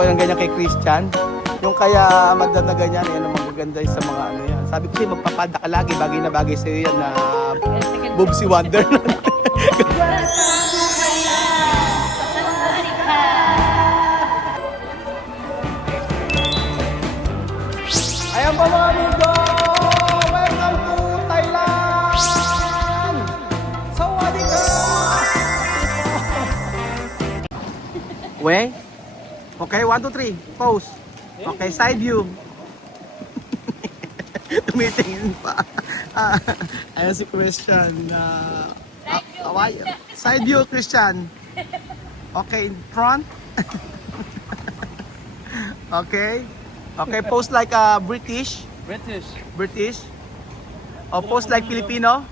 ko yung ganyan kay Christian. Yung kaya madam na ganyan, yan ang magaganda sa mga ano yan. Sabi ko siya, magpapada ka lagi, bagay na bagay sa'yo yan na Boobsy Wonder. Ayan po mga amigo! Welcome to Thailand! Sawadee ka! Wait. Okay, 1, 2, 3. Pose. Okay, side view. Tumitingin pa. Ayan si Christian. Side view, Christian. Okay, in front. Okay. Okay, pose like British. British. Or pose like Filipino.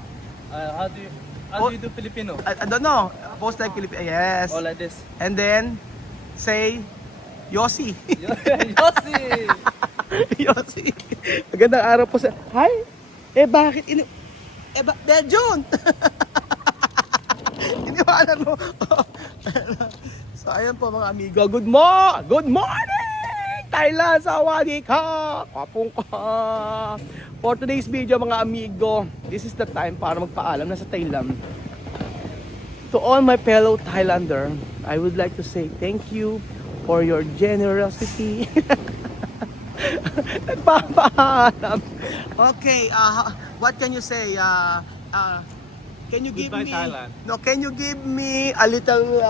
How do you do Filipino? I don't know. Pose like Filipino. Yes. Oh, like this. And then say Yossi. Yossi! Yossi. Magandang araw po sa... Hi! Bakit Belgium! Iniwanan mo. So, ayan po mga amigo. Good morning! Thailand! Sawadee ka! Kapong ka! For today's video mga amigo, this is the time para magpaalam na sa Thailand. To all my fellow Thailander, I would like to say thank you for your generosity. Nagpapaalam. Okay, what can you say? Can you give Goodbye, me Thailand. No, can you give me a little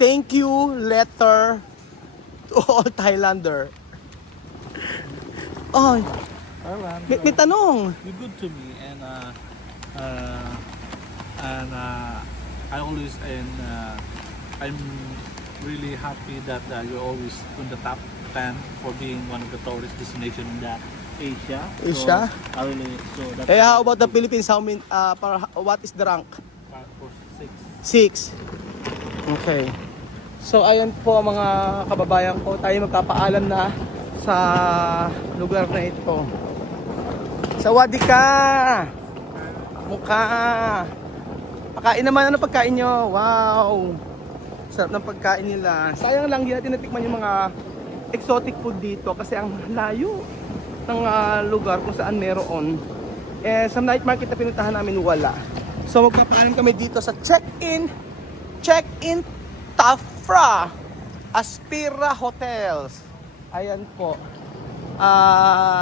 thank you letter to all Thailander? Oh, Thailand. may tanong. You're good to me, and I always I'm really happy that you're always in the top 10 for being one of the tourist destination in the Asia. Asia? So, I really that's How about the Philippines? What is the rank? for 6. 6. Okay. So ayan po mga kababayan ko, tayo magpapaalam na sa lugar na ito. Sawadee ka! Mukha! Pakain naman, ano pagkain nyo? Wow! Sarap ng pagkain nila. Sayang lang, hindi natin natikman yung mga exotic food dito kasi ang layo ng lugar kung saan meron. Sa night market na pinuntahan namin, wala. So magpapaalam kami dito sa check-in Tafra Aspira Hotels. Ayan po.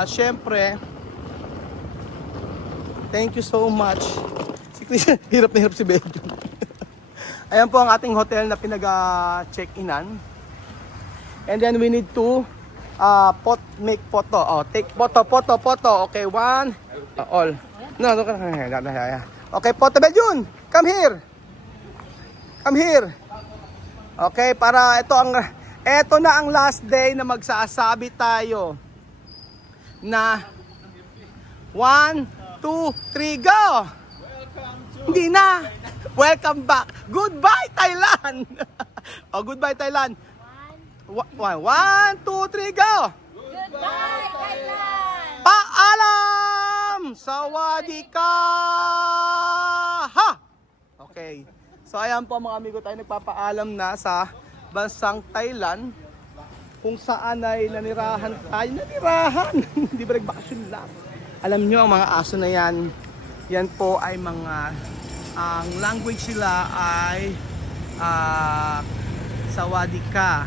Syempre, thank you so much. Hirap na hirap si Belgium. Ayan po ang ating hotel na pinag-check-inan. And then we need to make photo. Oh, take photo. Okay, one. All. No. Okay, photo Belgium. Come here. Okay, para ito na ang last day na magsasabi tayo na 1, 2, 3, go! Hindi na! Welcome back! Goodbye, Thailand! Goodbye, Thailand! 1, 2, 3, go! Goodbye, Thailand! Paalam! Sawadee ka! Ha! Okay. So ayan po mga amigo, tayo nagpapaalam na sa bansang Thailand kung saan ay nanirahan tayo. Hindi ba nagbakasyon lang? Alam nyo ang mga aso na yan, yan po ay mga, ang language sila ay Sawadee ka,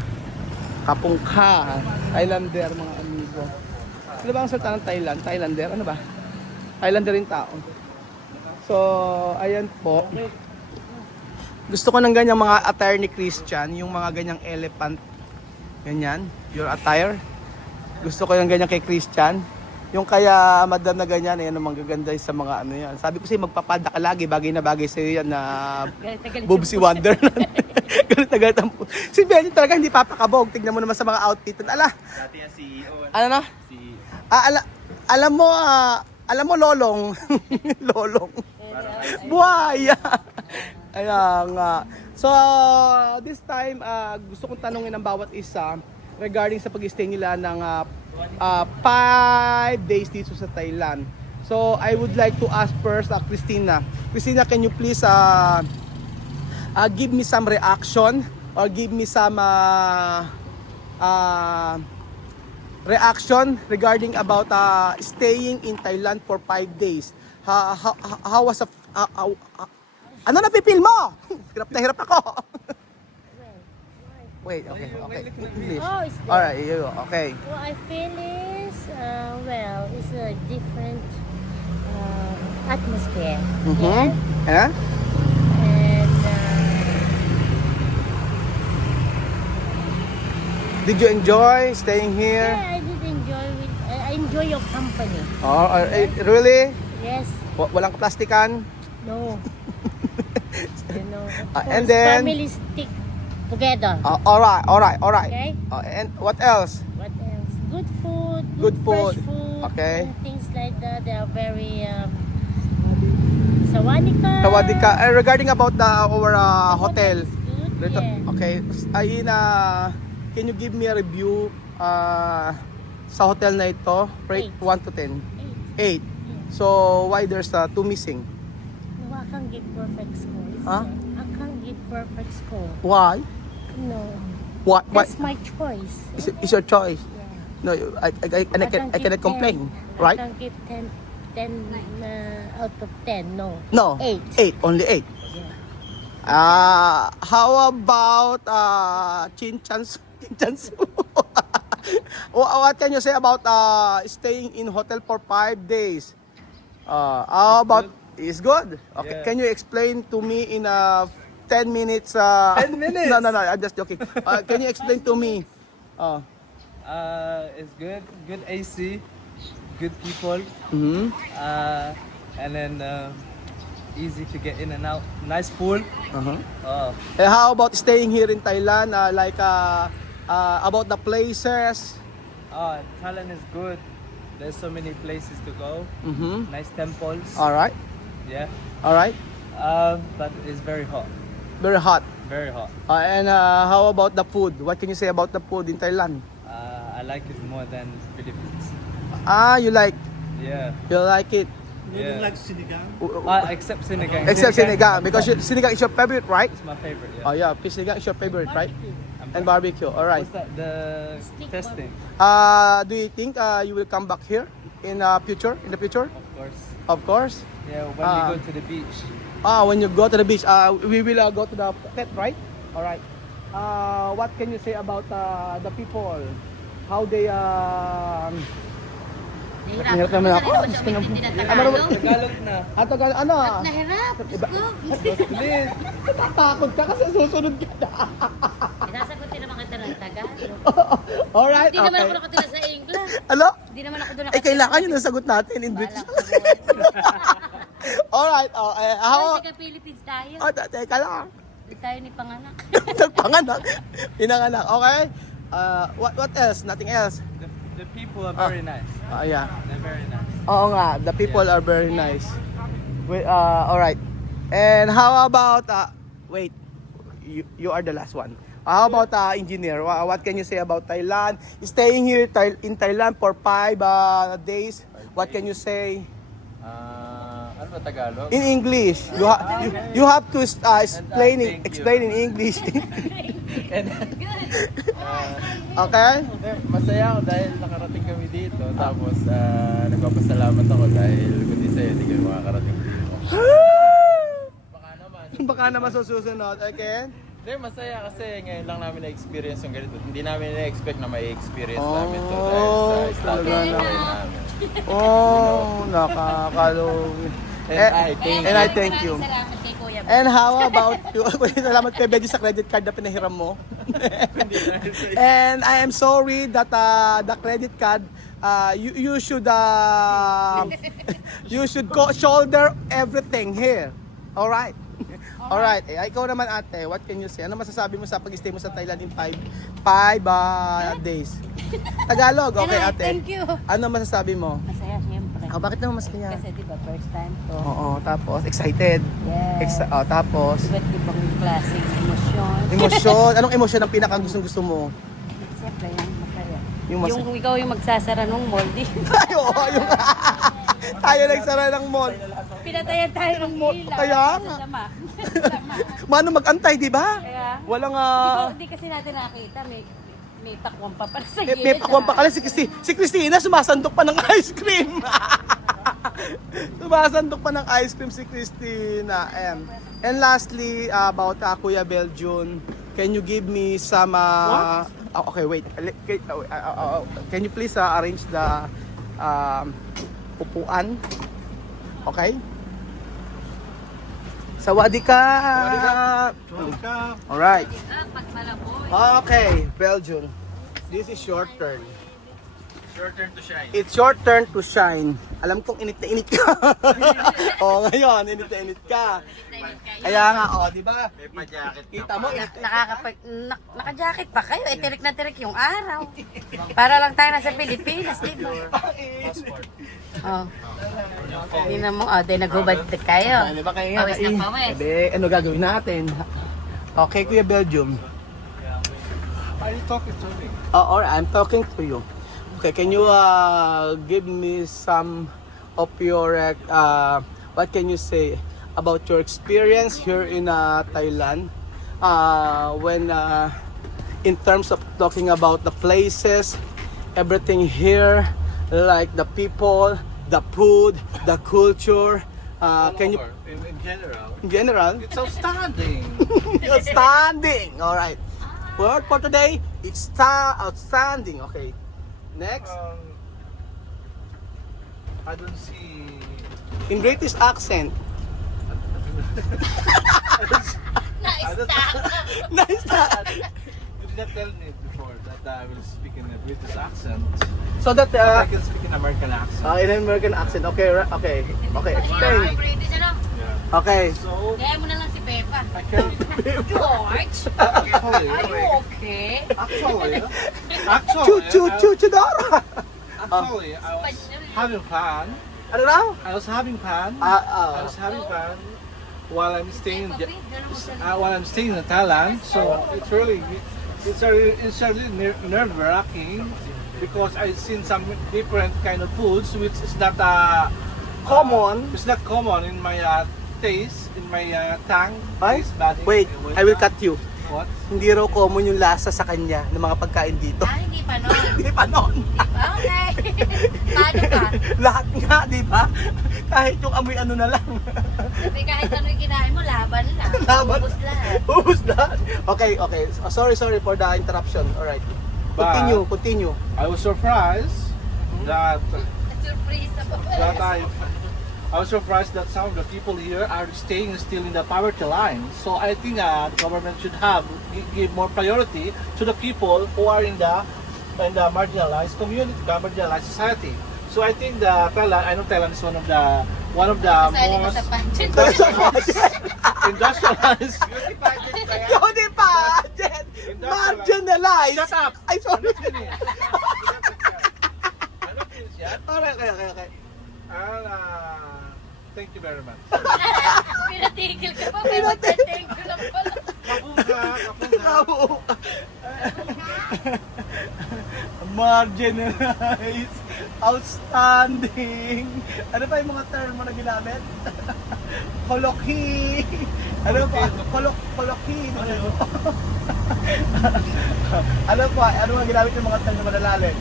Kapungka, Thailander mga amigo. Ano ba ang salita ng Thailand? Thailander? Ano ba? Thailander yung tao. So, ayan po. Gusto ko ng ganyang mga attire ni Christian, yung mga ganyang elephant. Ganyan, your attire. Gusto ko yung ganyan kay Christian. Yung kaya madam na ganyan, yan ang magaganda sa mga ano yan. Sabi ko siya, magpapada ka lagi, bagay na bagay sa'yo yan na Boobsy Wonder. Galit na galit ang po. Si Benny talaga hindi papakabog. Tignan mo naman sa mga outfit. Ala! Dati yung CEO. Ano na? CEO. Alam mo, Lolong. Lolong. Buhaya. Ayan nga. So, this time, gusto kong tanungin ang bawat isa regarding sa pag-stay nila ng 5 days dito sa Thailand. So, I would like to ask first, Christina. Christina, can you please give me some reaction or give me some reaction regarding about staying in Thailand for 5 days. How was ano napipil mo? Hirap na hirap ako. Wait, okay. English. Oh, it's there. Alright, you, okay. What I feel is, well, it's a different atmosphere. Mhm. Yeah? Yeah? And Did you enjoy staying here? yeah, I did enjoy with. I enjoy your company. Oh, really? Yes. Walang kaplastikan? No. You know. Of And course, then- family stick together. Alright. Okay. And what else? What else? Good food. Good food. Fresh food. Okay. And things like that. They are very sawadika. Tawadika. Regarding about our hotel. Is good. Yeah. Okay. Can you give me a review sa hotel na ito? Rate 1 to 10. 8. So, why there's 2 missing? No, I can't give perfect score. Huh? I can't give perfect score. Why? No. What? That's my choice. Is your choice? Yeah. No, I cannot complain, 10. right? I can't give 10 out of 10. No. No. 8. 8. Only 8. Yeah. How about Chinchansu? What can you say about staying in hotel for 5 days? How about it's good? Okay. Yeah. Can you explain to me in 10 minutes? 10 minutes? No, I'm just joking. Can you explain to me? It's good. Good AC. Good people. Mhm. And then easy to get in and out. Nice pool. Uh-huh. Oh, How about staying here in Thailand? About the places? Thailand is good. There's so many places to go. Mhm. Nice temples. All right. Yeah. All right. But it's very hot. Very hot. Very hot. And how about the food? What can you say about the food in Thailand? I like it more than Philippines. You like it. Yeah. sinigang? Except sinigang. Except sinigang, because sinigang is your favorite, right? It's my favorite. Yeah. Oh yeah, fish sinigang is your favorite, right? And barbecue. All right. What's that? The testing. Do you think you will come back here in future? In the future? Of course. Of course. Yeah. When we go to the beach. When you go to the beach, we will go to the Phuket, right? All right. What can you say about the people? How they Nahirap naman ako. Diyos ko naman. Ano naman? Tagalog na. Ano? Nahirap. Diyos ko. Please. Natatakot ka kasi susunod ka na. Sasagutin naman kita ng Tagalog. Alright, Hindi naman ako okay. nakatira sa English. Ano? Hindi naman ako doon Kailangan yun ang sagot natin in British. Alright, how... Taga Philippines tayo. Teka lang. Hindi tayo ni panganak. Nagpanganak. Pinanganak, okay? What else? Nothing else? The people are very nice. Yeah. They're very nice. Oo nga, the people are very nice. Wait, alright. And how about, wait, you are the last one. How about engineer? What can you say about Thailand? Staying here in Thailand for 5 days. What can you say? Ano ba Tagalog? In English. You have to explain in English. Okay? Masaya ako dahil nakarating kami dito. Tapos nagpapasalamat ako dahil kundi sa'yo, hindi kami makakarating dito. Baka naman susunod. Okay? Hindi, masaya kasi ngayon lang namin na-experience yung ganito. Hindi namin na-expect na may experience namin to dahil sa estado talaga ng na. buhay namin. Nakakalong. And I thank you. Salamat kay Kuya. And how about you? Salamat kay Benji sa credit card na pinahiram mo. And I am sorry that the credit card you should shoulder everything here. All right. All right. Ikaw naman ate, what can you say? Ano masasabi mo sa pag-stay mo sa Thailand in 5 days? Tagalog, okay ate. Thank you. Ano masasabi mo? Masaya siyempre. Bakit naman masaya? Kasi di ba first time to. Oo, tapos excited. Yes. Tapos Iba't ibang klaseng emosyon. emosyon. Anong emosyon ang pinaka gusto mo? Siyempre yan, masaya. Yung masaya. Yung ikaw yung magsasara nung mall, di. Ay, oo, yung tayo nagsara ng mall. Pinatayan tayo ng ilaw. Kaya nga. Sama. Mano mag-antay, di ba? Kaya, Walang hindi kasi natin nakita. May takwang pa para sa may pakuwang pa kala si Christina sumasandok pa ng ice cream. Sumasandok pa ng ice cream si Christina. And lastly, about Kuya Belgium, can you give me some okay, wait. Can you please arrange the upuan? Okay? Sawadee ka. Alright. Pag malaboy. Okay, Belgium. This is your turn. Your turn to shine. It's your turn to shine. Alam kong init na init ka. Ngayon, init na init ka. Kaya nga, di ba? May pa-jacket ka Kita pa. mo, init. Naka-jacket pa kayo. Tirik na tirik yung araw. Para lang tayo nasa Pilipinas, di ba? Oh. Tingnan mo, dahil naghubad kayo. Di ba kaya nga? Pawis na pawis. Ano gagawin natin? Okay, Kuya Belgium. Are you talking to me? Alright, I'm talking to you. Okay, can you give me some of your, what can you say about your experience here in Thailand? When, in terms of talking about the places, everything here, like the people, the food, the culture, can you, In general, in general, it's outstanding. outstanding. Alright. Word for today, it's outstanding. Okay. Next. I don't see. In British accent. I don't, Nice that. you did not tell me before that I will speak in a British accent. So that I can speak in American accent. in an American accent. Okay, okay. Okay, explain. British, ano? Okay. So Kaya mo na lang si Pepa. I can George, actually, are you okay? Chudora. actually, I was having fun. Ano raw? I was having fun. I was having fun while I'm staying in Thailand. So it's really nerve-wracking because I've seen some different kind of foods which is not Common. It's not common in my taste, in my tongue. Ay? taste budding. Wait, I will cut you. What? Hindi raw common yung lasa sa kanya ng mga pagkain dito. Hindi pa nun. Hindi pa noon. Okay. Paano ka? Lahat nga, di ba? Kahit yung amoy ano na lang. Kasi kahit ano yung kinain mo, laban lang. Laban? Ubus lahat. Ubus lahat. Okay, okay. Sorry for the interruption. Alright. Continue. I was surprised that Surprise na pa I was surprised that some of the people here are staying still in the poverty line. So I think the government should give more priority to the people who are in the marginalized community, the marginalized society. So I think I know Thailand is one of the Kasali ko most sa pageant. industrialized. Beauty pageant! Marginalized! Shut up! Ay, sorry. I'm not finished. I'm not finished yet. Okay. And, thank you very much. Pinatigil ka pa, may magte-thank you lang pala. Kapungha. Bravo. Marginalized. Outstanding. Ano pa yung mga term mo na ginamit? Koloki. Ano pa? Koloki. Ano pa? Ano mga ginamit yung mga term na malalalim?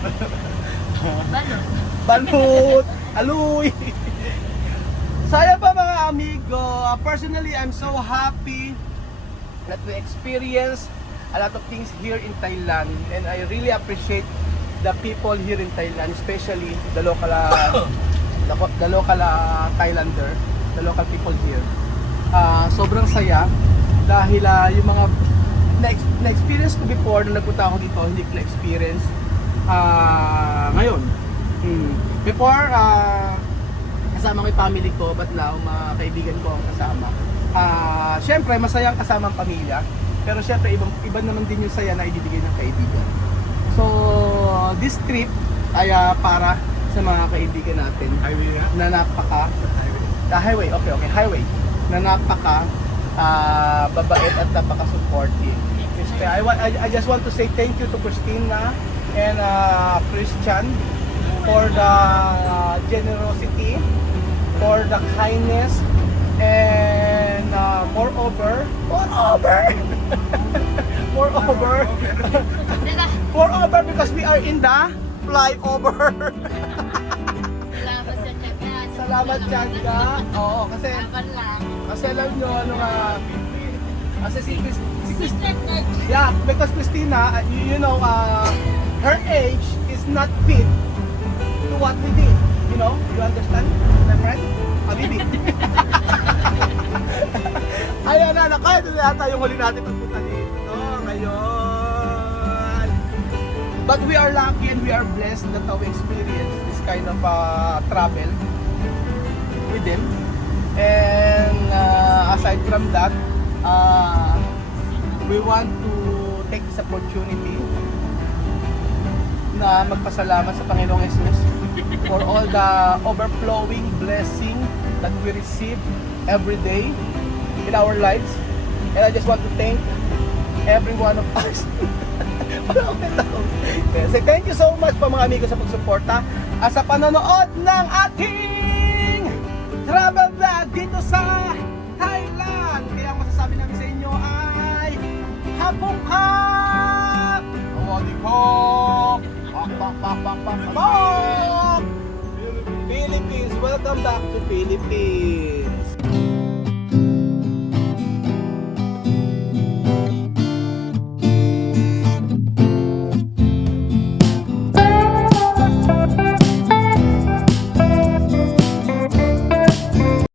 Banhut. Aluy. So ayan pa mga amigo. Personally, I'm so happy that we experience a lot of things here in Thailand, and I really appreciate the people here in Thailand, especially the local Thailander, the local people here. Sobrang saya dahil yung mga na-experience ko before nung nagpunta ako dito, hindi ko na-experience ngayon. Before, kasama ko yung family ko, but now, mga kaibigan ko ang kasama. Siyempre, masayang kasama ang pamilya, pero siyempre, iba naman din yung saya na ibibigay ng kaibigan. So, this trip ay para sa mga kaibigan natin na highway, highway, na napaka babait at napaka-supportive. I just want to say thank you to Christina and Christian for the generosity for the kindness, and moreover, moreover because we are in the flyover. Salamat sa tiyaga. Salamat, Tiyaga. Oo, kasi alam nyo, ano nga, kasi si Christina, yeah, because Christina, you know, her age is not fit to what we did. You know, you understand, my friend? Habibi. Ayun na, kaya na yata yung huli natin pagpunta dito. Ngayon. But we are lucky and we are blessed that we experience this kind of travel with them. And aside from that, we want to take this opportunity na magpasalamat sa Panginoong Jesus for all the overflowing blessing that we receive every day in our lives. And I just want to thank every one of us. Say thank you so much po mga amigo sa pagsuporta at sa panonood ng ating travel vlog dito sa Thailand. Kaya ang masasabi namin sa inyo ay Hapong Kap! Awadi ko! Philippines! Welcome back to Philippines!